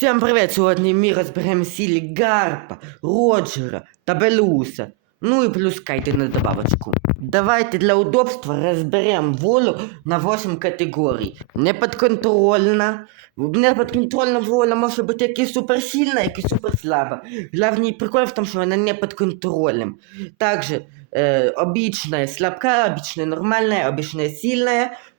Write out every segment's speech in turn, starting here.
Всем привет! Сьогодні ми розберемо сіль Гарпа, Роджера та Белуса. Ну і плюс кайти на добавочку. Давайте для удобства розберемо волю на 8 категорій. Неподконтрольна. Неподконтрольна воля може бути як і суперсильна, як і суперслаба. Главний прикол в тому, що вона не під контролем. Также э, обычная слабкая, обычная нормальная, обычная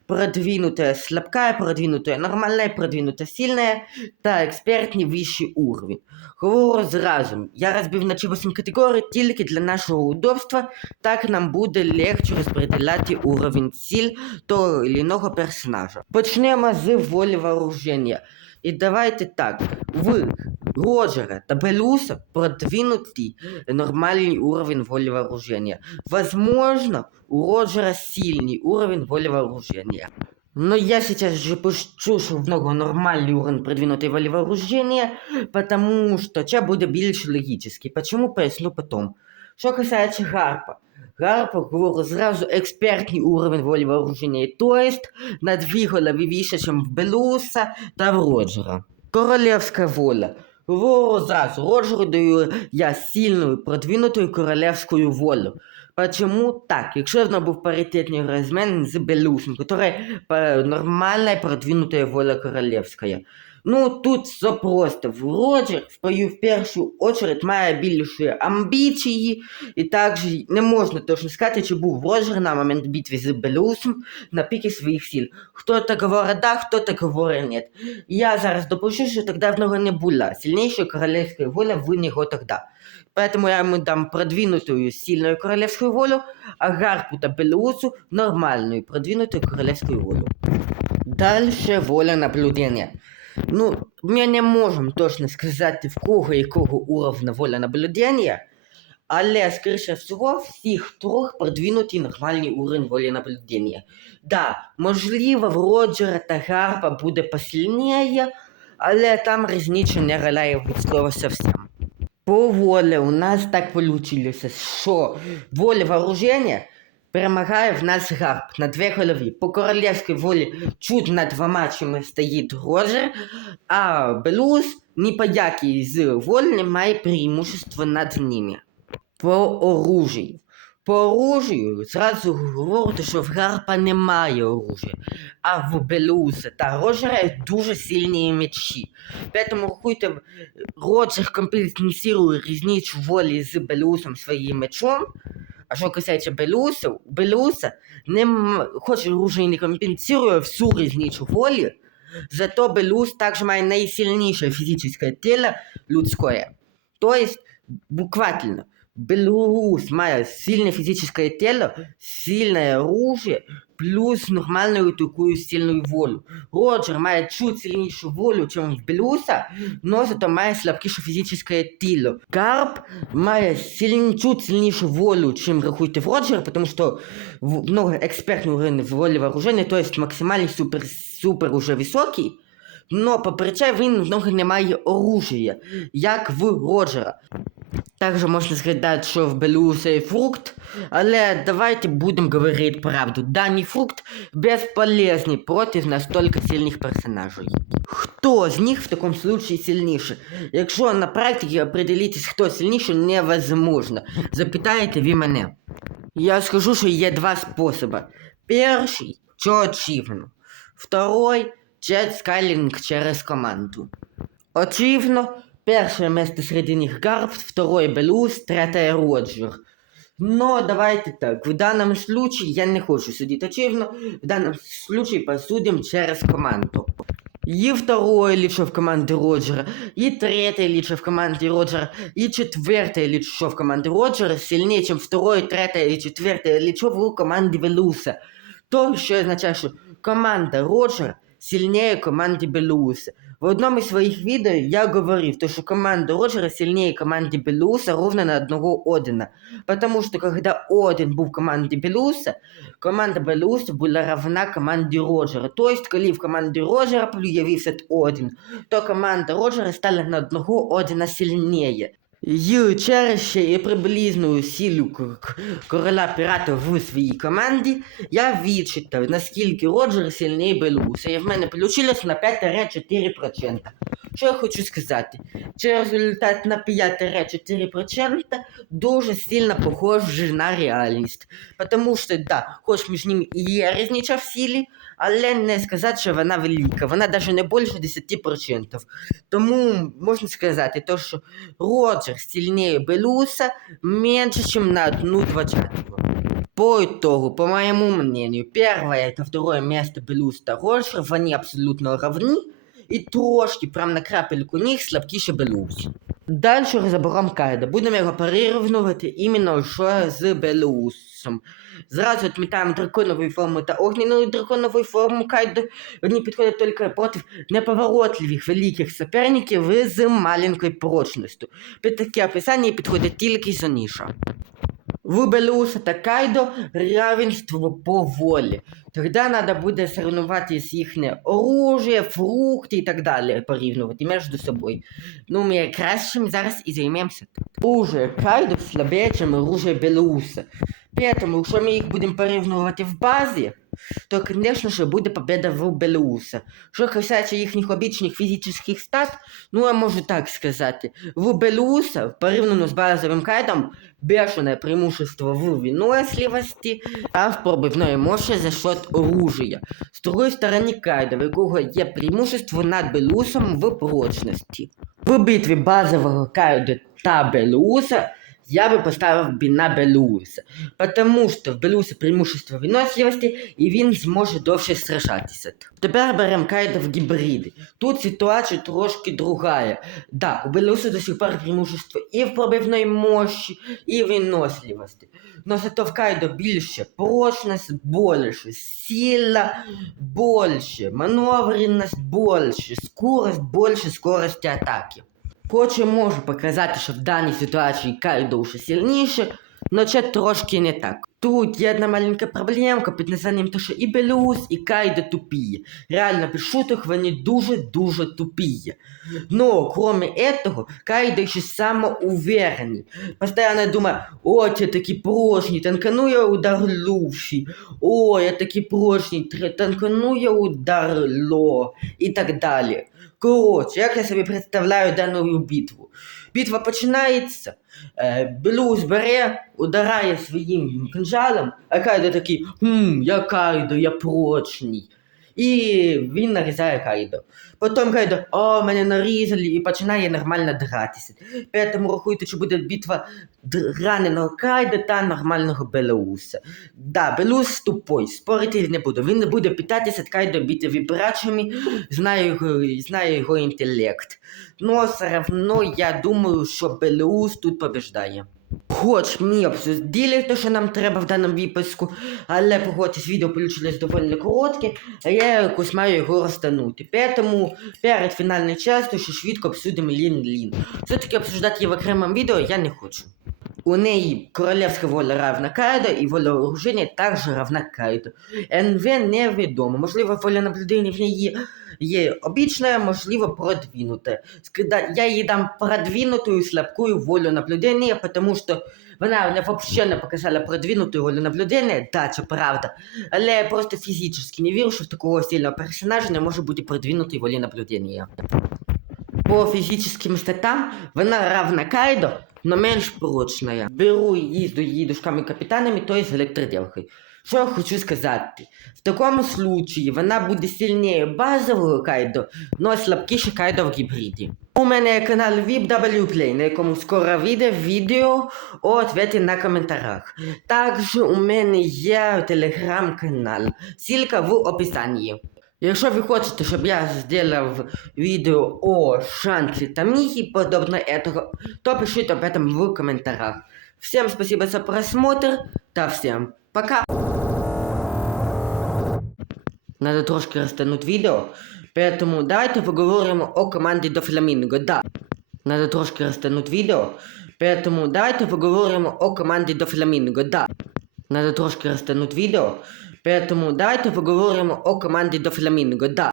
сильная, продвинутая слабкая, продвинутая нормальная, продвинутая сильная та експертний вищий уровень. Говорю зразу, я розбив на 8 категорій тільки для нашого удобства, так нам буде легше розподіляти уровень сіль того чи іншого персонажа. Почнемо з волі вооруження. І давайте так, в Роджера та Белуса продвинутий нормальный уровень воли вооружения. Возможно, у Роджера сильный уровень воли вооружения. Но я сейчас же пущу, що в нього нормальний уровень продвинутой воли вооружения, потому что це буде більш логически. Почему, поясню потом. Що касається Гарпа. Гарпа, говорю, зразу експертний уровень волі вооружения, то есть на дві голови вище, чем в Белуса та в Роджера. Королевська воля. Зразу, даю я сильною продвинутою королевську волю. Почему так? Якщо вона був паритетний розмен з Белюшем, которая э, нормальная продвинутая воля королевская. Ну, тут все просто. Роджер в першу очередь має більше амбіції, і також не можна точно сказати, чи був Роджер на момент битви з Белусом на піки своїх сил. Хто-то говорить да, хто-то говорить нет. Я зараз допущу, що тоді в нього не була сильнейшая королевская воля в него тогда. Поэтому я ему дам продвинутую сильную королевскую волю, а Гарпу та Белусу нормальную продвинутую королевскую волю. Дальше воля наблюдения. Ну, ми не можемо точно сказати, в кого якого уровня воля наблюдення, але, скоріше всього, всіх трьох продвинутий нормальний уровень волі наблюдення. Да, можливо, в Роджера та Гарпа буде посильніше, але там різниця не грає від слова совсем. По волі у нас так вийшло, що воля вооруження перемагає в нас гарп на дві голові. По королівській волі чуть над чими стоїть Роджер, а Белус ні по якій з волі не має преимущества над ними. По оружію. По оружію зразу говорити, що в Гарпа немає оружия, а в Белуса та Роджера дуже сильні мечі. Поэтому рахуйте, Роджер компенсирує різницю волі з Белусом своїм мечом, а що касається Белуса, Белуса не хоч оружие не компенсирує всю різницю волі, зато Белус також має найсильніше фізичне тіло людське. То есть, буквально, Белус має сильне фізичне тіло, сильне оружие, плюс нормальную такую сильную волю. Роджер має чуть сильнішу волю, в Белуса, но зато має слабкіше фізичне тіло. Карп має сильні, чуть сильнішу волю, чим рахуйте в Роджера, потому что в- много експертний уровень волі вооруження, то есть максимальний супер, супер уже високий, но попри він в нього не має оружия, як в Роджера. Також можна згадати, що в Белуса є фрукт, але давайте будемо говорити правду. Даний фрукт безполезний проти настільки сильних персонажей. Хто з них в такому случае сильніше? Якщо на практиці определитись, хто сильніше, невозможно. Запитаєте ви мене. Я скажу, що є два способи. Перший це очевидно. Второй це скайлінг через команду. Очевидно, перше місце серед них Гарп, второе Белус, третє Роджер. Но давайте так, в данном случае я не хочу судить очевидно, в данном случае посудим через команду. И второе лучше в команде Роджера, и третье лучше в команде Роджера, и четвертое лучше в команде Роджера сильнее, чем второе, третье и четвертое лучше в команде Велуса. То, що означає, що команда Роджера сильнее команди Белуса. В одном из своих видео я говорил, то, что команда Роджера сильнее команды Белуса ровно на одного Одина. Потому что когда Один был в команде Белуса, команда Белуса была равна команде Роджера. То есть, коли в команді Роджера появився Один, то команда Роджера стала на одного Одина сильнее. І через і приблизну усілю короля піратів в своїй команді я відчитав, наскільки Роджер сильний Белуса. І в мене вийшло на 5-4%. Що я хочу сказати? Це результат на 5-4% дуже сильно похожий на реальність. Тому що, да, хоч між ними і є різниця в силі, але не сказати, що вона велика. Вона навіть не більше 10%. Тому можна сказати, то, що Роджер сильнее Белуса меньше, чем на одну двадцатую. По итогу, по моему мнению, первое это второе место Белус та Роджер, они абсолютно равны. І трошки, прям на крапельку них слабкіше Белус. Далі розберемо Кайда. Будемо його перерівнювати іменно що з Белусом. Зразу відмітаємо драконову форму та огняну драконову форму Кайда. Вони підходять тільки проти неповоротливих великих суперників з маленькою прочністю. Під таке описання підходить тільки Соніша. В Белуса та Кайдо равенство по волі. Тогда надо буде соревнуватись їхнє оружие, фрукти і так далі порівнювати між собою. Ну, ми кращим зараз і займемося. Оружие Кайдо слабее, ніж оружие Белуса. Поэтому, якщо ми їх будемо порівнювати в базі, то, звісно ж, буде победа в Белуса. Що касається їхніх обічних фізичних стат, ну, я можу так сказати. В Белуса, порівняно з базовим кайдом, бешеное преимущество в выносливости, а в пробивной мощи за счет оружия. С другой стороны кайда, в якого є преимущество над Белусом в прочності. В битві базового кайда та Белуса я би поставив би на Белуса, потому що в Белуса преимущество виносливості і він зможе довше сражатися. Тепер беремо кайда в гібриди. Тут ситуація трошки другая. Да, у Белуса до сих пор преимущество і в пробивної мощі, і виносливості. Но зато в Кайдо більше прочність, більше сила, більше маневреність, більше скорость, більше скорості атаки. І можу показати, що в даній ситуації Кайдо вже сильніше, но це трошки не так. Тут є одна маленька проблемка під названням то, що і Белус, і Кайдо тупі. Реально, без шуток вони дуже-дуже тупі. Но, кроме этого, Кайдо ще самоуверенный. Постоянно думаю, о, я такий прочний, танкану я удар лучший. О, я такий прочний, танкану я удар ло. І так далі. Коротше, як я собі представляю дану битву? Битва починається, е, Белус бере, ударає своїм кинжалом, а Кайдо такий, хм, я Кайдо, я прочний. І він нарізає Кайдо. Потім Кайдо, о, мене нарізали, і починає нормально дратися. Поэтому рахуйте, що буде битва раненого Кайда та нормального Белуса. Да, Белус тупой, спорити не буду. Він не буде питатися Кайдо бити вібрачами, знає його, знає його інтелект. Но все равно я думаю, що Белус тут побіждає. Хоч ми обсудили те, що нам треба в даному випуску, але погодьтесь, відео получилось доволі коротке, а я якось маю його розтягнути. Поэтому перед фінальною частю ще швидко обсудимо Лін-Лін. Все-таки обсуждати її в окремому відео я не хочу. У неї королевська воля равна Кайдо і воля оруження також равна Кайдо. НВ невідомо. Можливо, воля наблюдення в неї є обічна, можливо, продвинута. Скида- Я їй дам продвинутую слабкую волю наблюдения, потому что вона не вообще не показала продвинутую волю наблюдения, да, це правда. Але я просто фізично не вірю, що в такого сильного персонажа не може бути продвинутої волі наблюдения. По фізичним статам вона равна Кайдо, но менш прочная. Беру її з капітанами, то з електроділкою. Що я хочу сказати? В такому случаї вона буде сильніше базового кайдо, но слабкіше кайдо в гібриді. У мене є канал VIPWPlay, на якому скоро вийде відео о ответі на коментарях. Також у мене є телеграм-канал, ссылка в описанні. Якщо ви хочете, щоб я зробив відео о шансі та міхі, подобно этого, то пишіть об этом в коментарях. Всем спасибо за просмотр, та всем пока! Надо трошки розтягнути відео, поэтому давайте поговоримо о команді до Фламінго. Да. Надо трошки розтягнути відео, поэтому давайте поговоримо о команді до Фламінго. Да. Надо трошки розтягнути відео, поэтому давайте поговоримо о команді до Фламінго. Да.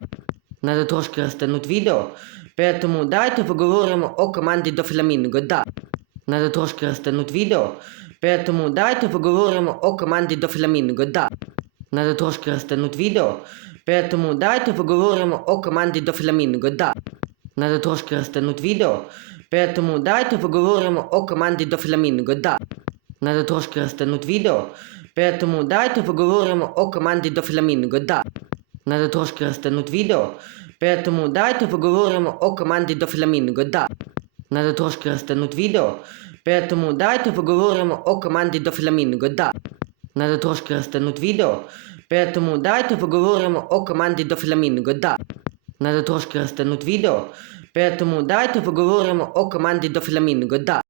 Надо трошки розтягнути відео, поэтому давайте поговоримо о команді до Фламінго. Да. Надо трошки розтягнути відео, поэтому давайте поговоримо о команді до Фламінго. Да. Надо трошки розтягнути відео, поэтому давайте поговоримо о команді до Фламінго. Да. Надо трошки розтягнути відео. Поэтому давайте поговоримо о команді до Фламінго. Да. Надо трошки розтягнути відео. Поэтому давайте поговоримо о команді до Фламінго. Да. Надо трошки розтягнути відео. Поэтому давайте поговоримо о команді до Фламінго. Да. Надо трошки розтягнути відео. Поэтому давайте поговоримо о команді до Фламінго. Да. Надо трошки розтягнути відео. Поэтому давайте поговоримо о команді до Фламінго. Да. Надо трошки розтягнути відео. Поэтому давайте поговоримо о команді до Фламінго. Да.